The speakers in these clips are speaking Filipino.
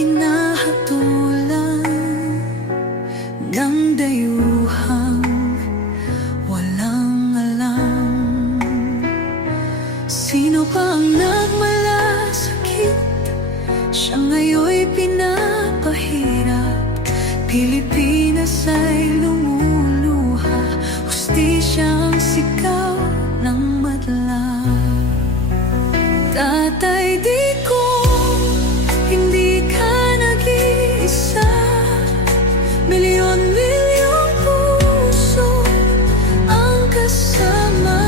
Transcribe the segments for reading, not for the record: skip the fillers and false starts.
hinahatulan ng dayuhang walang alam. Sino pa ang nagmalasakit? Siya ngayon'y pinapahirap. Pilipinas ay lumuluha, hustisya ang sigaw ng madla. Tatay Digong, hindi ka nag-iisa. Milyon-milyong puso ang kasama.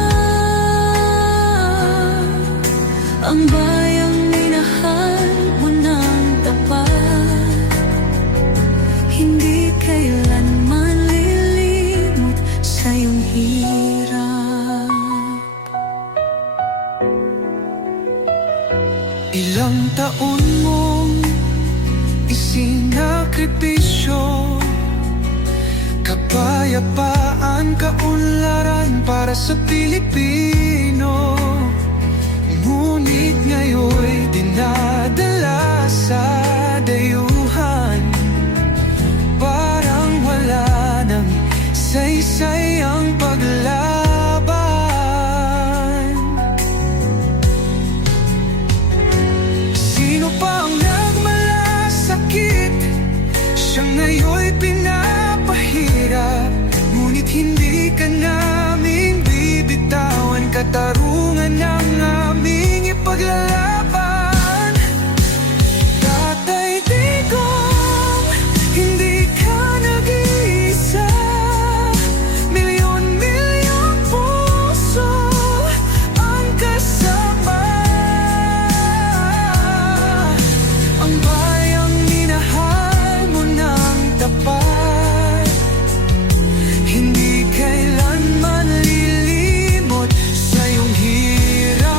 Ang bayang minahal mo ng tapat, hindi kailanman lilimot sa iyong hirap. Ilang taon mong isinakripisyo, kapayapaan, kaunlaran para sa Pilipino. Ngunit ngayon'y dinadala sa dayuhan, parang wala nang saysay ang paglaban. Sino pa ang nagmalasakit? Siya ngayon'y pinapahirap. Ngunit hindi ka naming bibitawan, katarungan ng aming ipaglalaban. Tatay Digong, hindi ka nag-iisa. Milyon-milyong puso ang kasama. Ang bayang minahal mo ng tapat, hindi kailanman lilimot sa iyong hirap.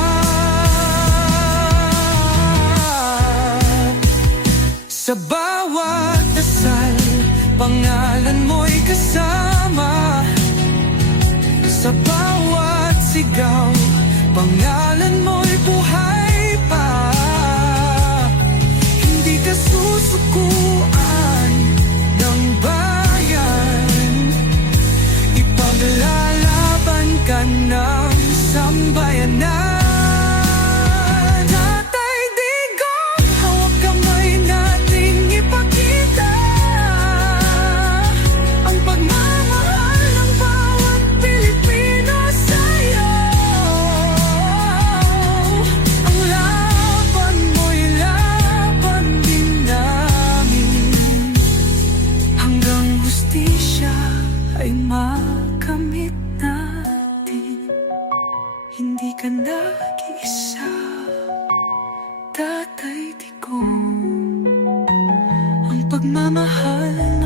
Sa bawat dasal, pangalan mo'y kasama. Sa bawat sigaw, pangalan mo'y buhay pa. Hindi ka susukuan ng bayan, ipaglalaban ka ng sambayanan. Tatay Digong, hawak kamay nating ipakita ang pagmamahal ng bawat Pilipino sa'yo. Ang laban mo'y laban din namin, hanggang hustisya ay makamit natin. Hindi ka nag-iisa, Tatay Digong. Ang pagmamahal